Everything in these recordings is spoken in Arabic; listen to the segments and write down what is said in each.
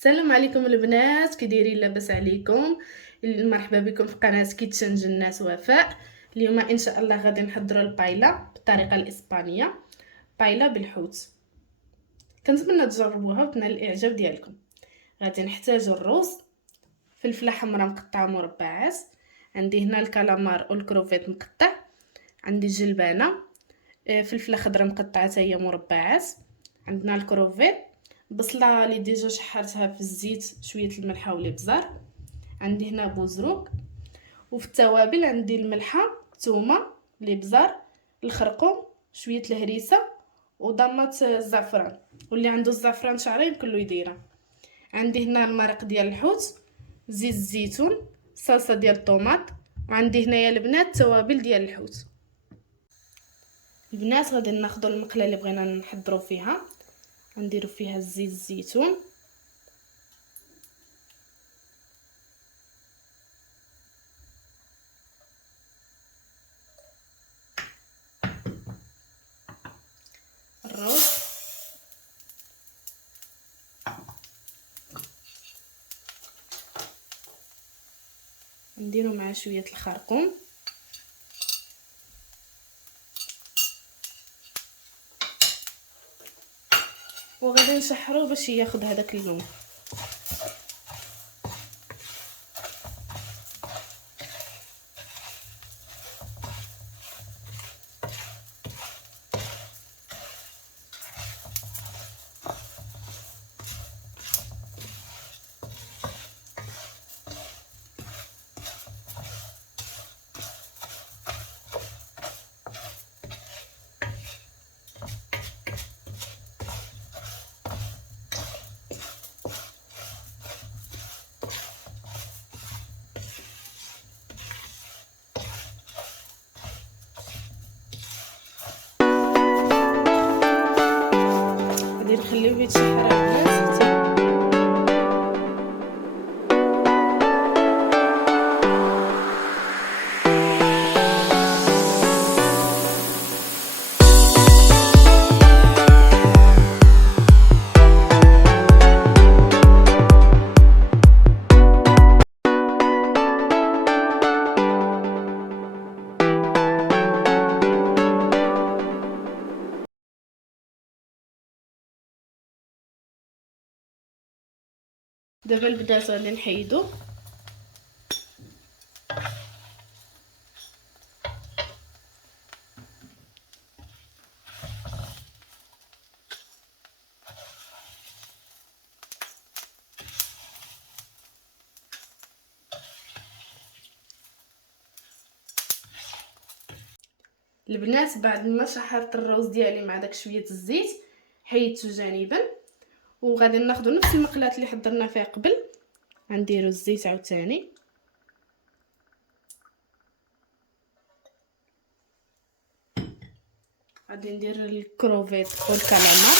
السلام عليكم البنات، كي دايرين؟ لاباس عليكم؟ مرحبا بكم في قناه كيتشن جنات وفاء. اليوم ان شاء الله غادي نحضروا البايلا بالطريقه الاسبانيه، بايلا بالحوت. كنتمنى تجربوها وتنال الاعجاب ديالكم. غادي نحتاجوا الروز، فلفله حمراء مقطعه مربعات، عندي هنا الكالامار والكروفيت مقطع، عندي الجلبانه، فلفله خضراء مقطعه حتى هي مربعات، عندنا الكروفيت، بصله اللي ديجا شحرتها في الزيت، شويه الملحه والابزار، عندي هنا بوزروك. وفي التوابل عندي الملحه، الثومه، الابزار، الخرقوم، شويه الهريسه وضمات الزعفران، واللي عنده الزعفران شعري يمكن له يديرها. عندي هنا المرق ديال الحوت، زيت الزيتون، صلصه ديال الطوماط، وعندي هنايا البنات التوابل ديال الحوت. البنات غادي ناخذوا المقله اللي بغينا نحضروا فيها، غنديروا فيها زيت الزيتون، الروز، نديروا مع شويه الخرقوم، وغادي نشحروه باش ياخذ هذاك اللون. غادي نخليوه يتشحر البنات. دابا البنات غادي نحيدو، البنات بعد ما شحرت الروز ديالي مع داك شويه الزيت حيدته جانبا، وغادي ناخذ نفس المقلات اللي حضرنا فيها قبل، غنديروا الزيت عاوتاني، غادي ندير الكروفيت والكالامار،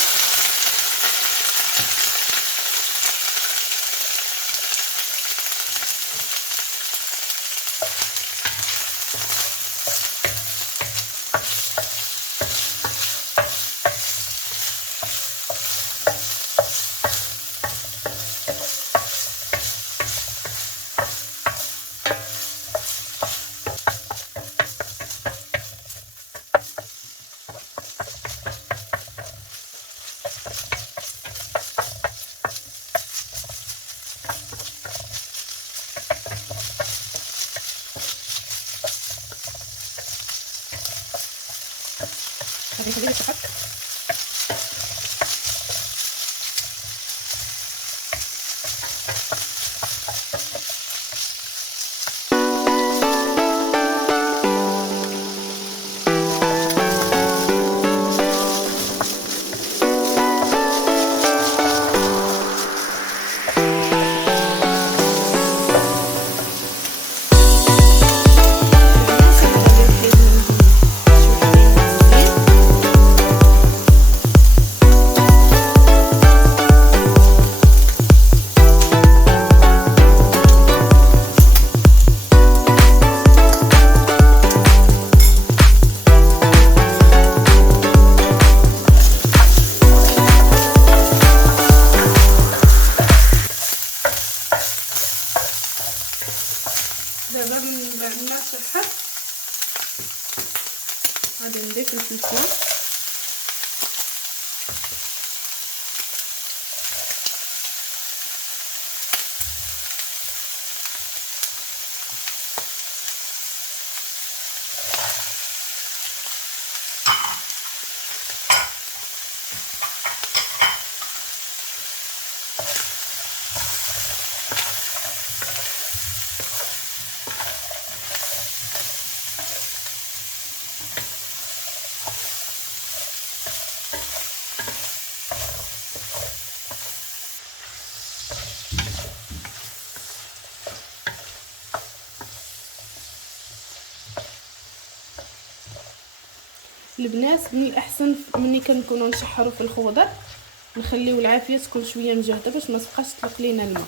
غادي نخليه يتحك. الفلفله. البنات من الاحسن ملي كنكونوا نشحروا في الخضر نخليو العافيه تكون شويه مجهده باش ما تبقاش تطلق لينا الماء.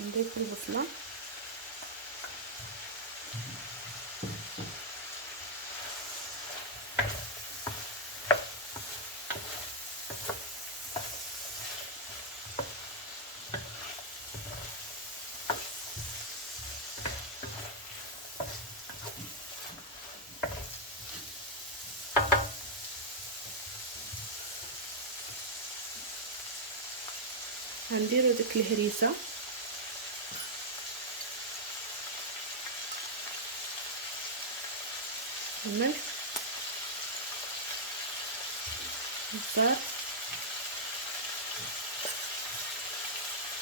نضيف البصله غنديرو ديك الهريسه الملح الزعتر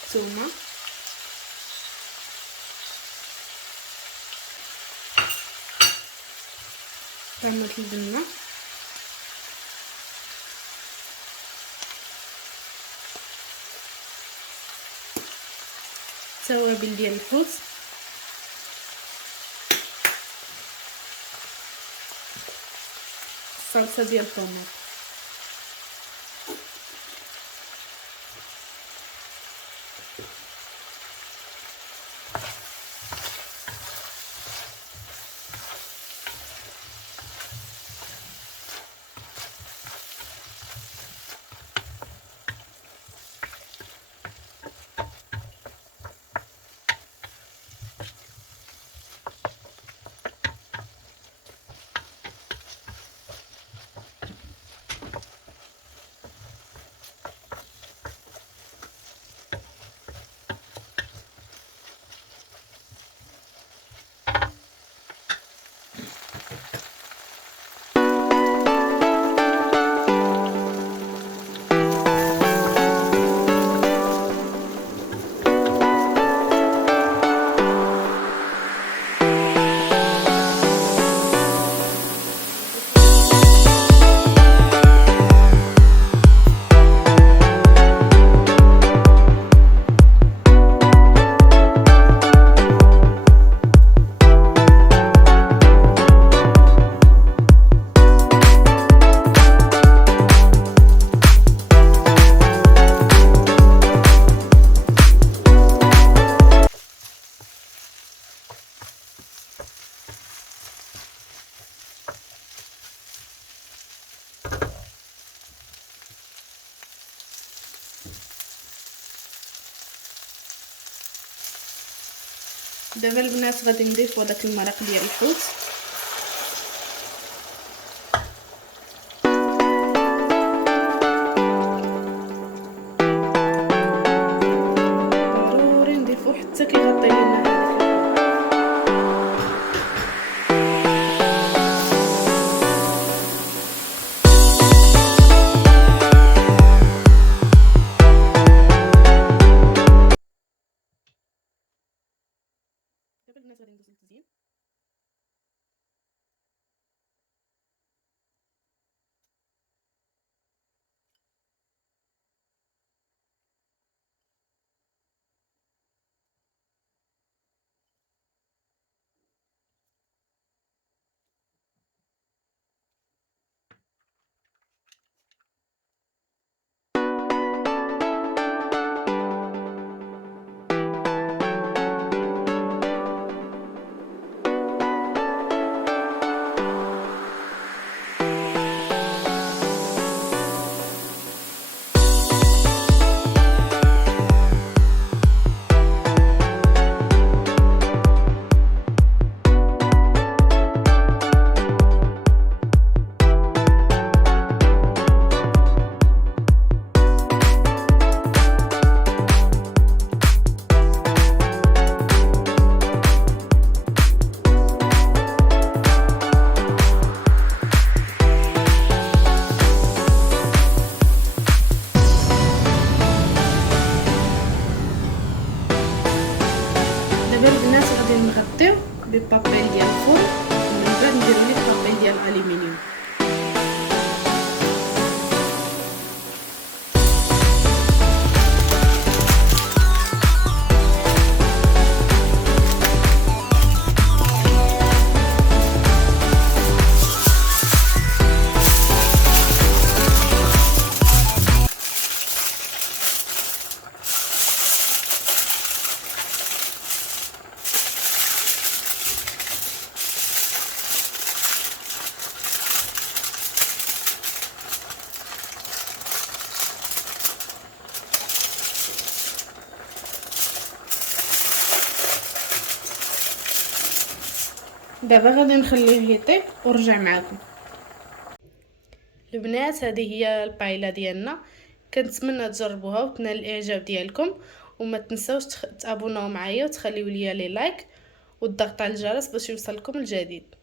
الثومه طعمة البنه توابل ديال الحوت الصلصه ديال الطوماط. دابا البنات غادي نضيفوا داك المرق ديال الحوت ضروري نضيفوه حتى كيغطي لنا هذاك. دابا البنات غادي ندوزو للتزيين. غادي نغطيو ببابيل ديال الفرن ومن بعد نديرو ليه بابيل ديال الالومنيوم. دابا غادي نخليه يطيب ونرجع معكم. البنات هذه هي البايلا ديالنا، كنتمنى تجربوها وتنال الاعجاب ديالكم، وما تنساوش تابوناو معايا وتخليو ليا لي لايك والضغط على الجرس باش يوصلكم الجديد.